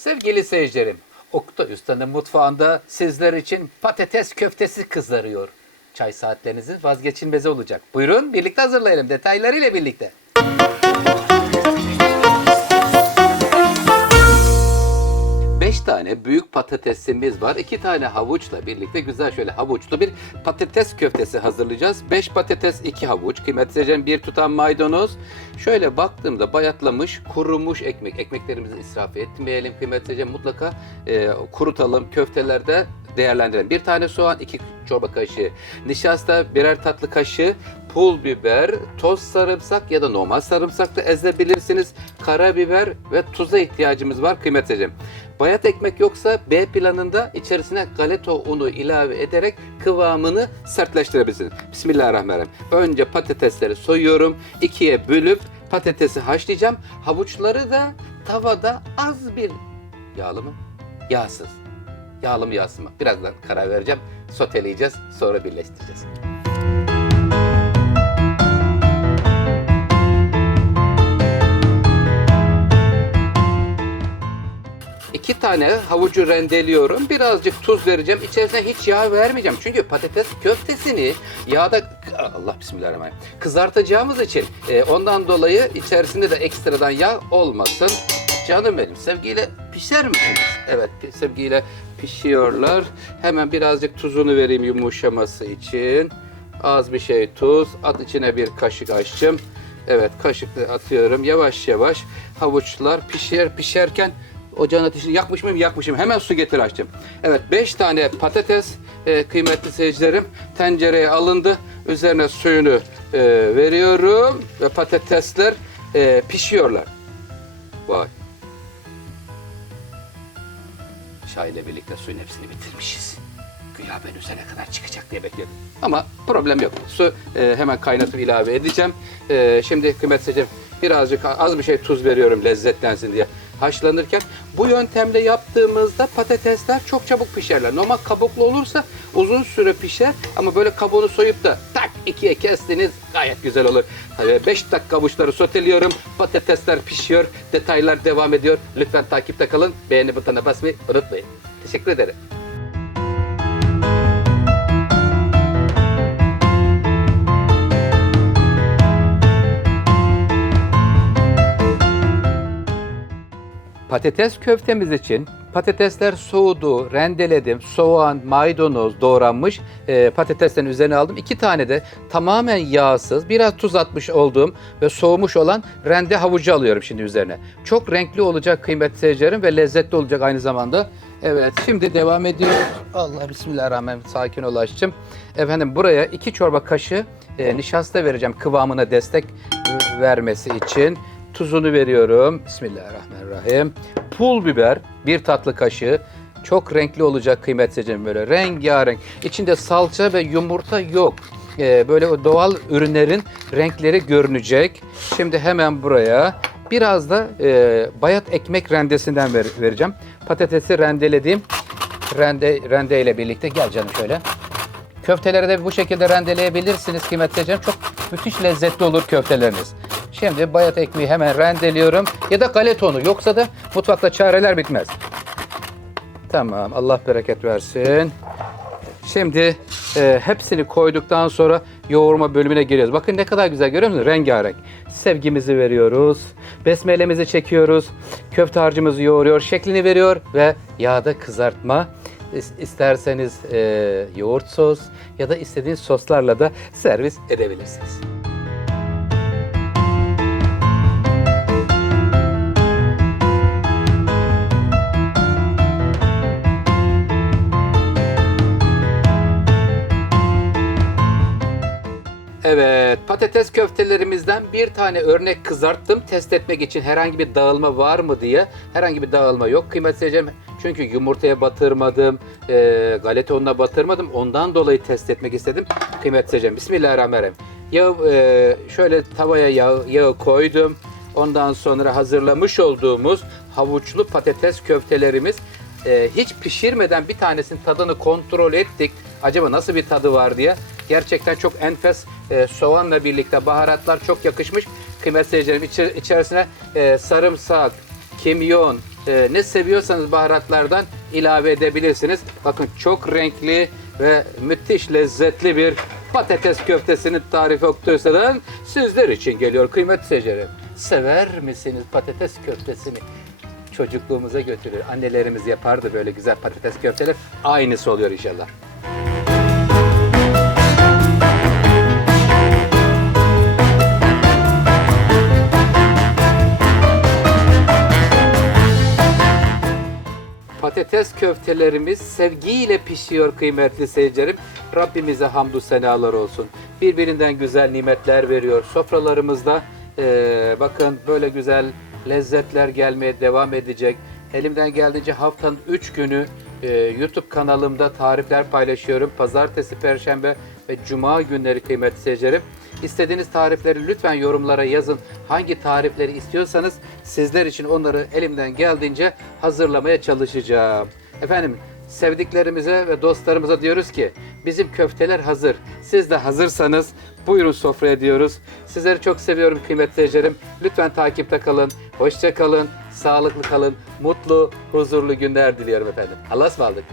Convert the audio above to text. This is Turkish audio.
Sevgili seyircilerim, Oktay Usta'nın mutfağında sizler için patates köftesi kızarıyor. Çay saatlerinizin vazgeçilmezi olacak. Buyurun birlikte hazırlayalım detaylarıyla birlikte. Beş tane büyük patatesimiz var. 2 tane havuçla birlikte güzel şöyle havuçlu bir patates köftesi hazırlayacağız. 5 patates, 2 havuç, kıymetli seyircilerim, 1 tutam maydanoz. Şöyle baktığımda bayatlamış, kurumuş ekmek. Ekmeklerimizi israf etmeyelim kıymetli seyircilerim. Mutlaka kurutalım, köftelerde değerlendirelim. 1 tane soğan, 2 çorba kaşığı nişasta, birer tatlı kaşığı pul biber, toz sarımsak ya da normal sarımsak da ezebilirsiniz. Karabiber ve tuza ihtiyacımız var kıymetli seyircilerim. Bayat ekmek yoksa B planında içerisine galeta unu ilave ederek kıvamını sertleştirebilirsiniz. Bismillahirrahmanirrahim. Önce patatesleri soyuyorum. 2'ye bölüp patatesi haşlayacağım. Havuçları da tavada az bir yağlı mı? Yağsız. Yağlı mı yağsız mı? Birazdan karar vereceğim. Soteleyeceğiz. Sonra birleştireceğiz. 2 tane havucu rendeliyorum. Birazcık tuz vereceğim. İçerisine hiç yağ vermeyeceğim. Çünkü patates köftesini yağda Allah bismillahirrahmanirrahim kızartacağımız için ondan dolayı içerisinde de ekstradan yağ olmasın. Canım benim, sevgiyle pişer misiniz? Evet, sevgiyle pişiyorlar. Hemen birazcık tuzunu vereyim yumuşaması için. Az bir şey tuz. At içine bir kaşık açtım. Evet, kaşıkla atıyorum. Yavaş yavaş havuçlar pişerken ocağın ateşini yakmış mıyım? Yakmışım. Hemen su getir açtım. Evet, 5 tane patates kıymetli seyircilerim tencereye alındı. Üzerine suyunu veriyorum ve patatesler pişiyorlar. Vay. Çayla birlikte suyun hepsini bitirmişiz. Güya ben üzerine kadar çıkacak diye bekledim. Ama problem yok. Su hemen kaynatıp ilave edeceğim. Şimdi kıymetli seyircilerim birazcık az bir şey tuz veriyorum lezzetlensin diye. Haşlanırken bu yöntemle yaptığımızda patatesler çok çabuk pişerler. Normal kabuklu olursa uzun süre pişer ama böyle kabuğunu soyup da tak 2'ye kestiniz gayet güzel olur. 5 dakika havuçları soteliyorum. Patatesler pişiyor. Detaylar devam ediyor. Lütfen takipte kalın. Beğeni butonuna basmayı unutmayın. Teşekkür ederim. Patates köftemiz için patatesler soğudu, rendeledim, soğan, maydanoz doğranmış patateslerin üzerine aldım. 2 tane de tamamen yağsız, biraz tuz atmış olduğum ve soğumuş olan rende havucu alıyorum şimdi üzerine. Çok renkli olacak kıymetli seyircilerim ve lezzetli olacak aynı zamanda. Evet, şimdi devam ediyoruz. Allah bismillahirrahmanirrahim, sakin ol aşçım. Efendim buraya 2 çorba kaşığı nişasta vereceğim kıvamına destek vermesi için. Tuzunu veriyorum. Bismillahirrahmanirrahim. Pul biber 1 tatlı kaşığı. Çok renkli olacak kıymetli seyircilerim, böyle rengarenk. İçinde salça ve yumurta yok. Böyle o doğal ürünlerin renkleri görünecek. Şimdi hemen buraya biraz da bayat ekmek rendesinden vereceğim. Patatesi rendelediğim rende ile birlikte gel canım şöyle. Köfteleri de bu şekilde rendeleyebilirsiniz kıymetli seyircilerim. Çok müthiş lezzetli olur köfteleriniz. Şimdi bayat ekmeği hemen rendeliyorum. Ya da galeta unu. Yoksa da mutfakta çareler bitmez. Tamam. Allah bereket versin. Şimdi hepsini koyduktan sonra yoğurma bölümüne giriyoruz. Bakın ne kadar güzel, görüyor musunuz? Rengarenk. Sevgimizi veriyoruz. Besmelemizi çekiyoruz. Köfte harcımızı yoğuruyor. Şeklini veriyor ve yağda kızartma. İsterseniz yoğurt sos ya da istediğiniz soslarla da servis edebilirsiniz. Evet, patates köftelerimizden 1 tane örnek kızarttım. Test etmek için herhangi bir dağılma var mı diye. Herhangi bir dağılma yok kıymetli seyircilerim. Çünkü yumurtaya batırmadım, galeta ununa batırmadım. Ondan dolayı test etmek istedim kıymetli seyircilerim. Bismillahirrahmanirrahim. Şöyle tavaya yağı koydum. Ondan sonra hazırlamış olduğumuz havuçlu patates köftelerimiz. Hiç pişirmeden bir tanesinin tadını kontrol ettik. Acaba nasıl bir tadı var diye. Gerçekten çok enfes, soğanla birlikte baharatlar çok yakışmış. Kıymetli seyircilerim, içerisine sarımsak, kimyon, Ne seviyorsanız baharatlardan ilave edebilirsiniz. Bakın çok renkli ve müthiş lezzetli bir patates köftesinin tarifi Oktuysal'ın sizler için geliyor kıymetli seyircilerim. Sever misiniz patates köftesini? Çocukluğumuza götürür. Annelerimiz yapardı böyle güzel patates köfteler. Aynısı oluyor inşallah. Patates köftelerimiz sevgiyle pişiyor kıymetli seyircilerim. Rabbimize hamdü senalar olsun. Birbirinden güzel nimetler veriyor. Sofralarımızda bakın böyle güzel lezzetler gelmeye devam edecek. Elimden geldiğince haftanın 3 günü YouTube kanalımda tarifler paylaşıyorum. Pazartesi, Perşembe ve Cuma günleri kıymetli seyircilerim. İstediğiniz tarifleri lütfen yorumlara yazın. Hangi tarifleri istiyorsanız sizler için onları elimden geldiğince hazırlamaya çalışacağım. Efendim sevdiklerimize ve dostlarımıza diyoruz ki bizim köfteler hazır. Siz de hazırsanız buyurun sofraya diyoruz. Sizleri çok seviyorum kıymetli seyircilerim. Lütfen takipte kalın. Hoşça kalın. Sağlıklı kalın. Mutlu, huzurlu günler diliyorum efendim. Allah'a ısmarladık.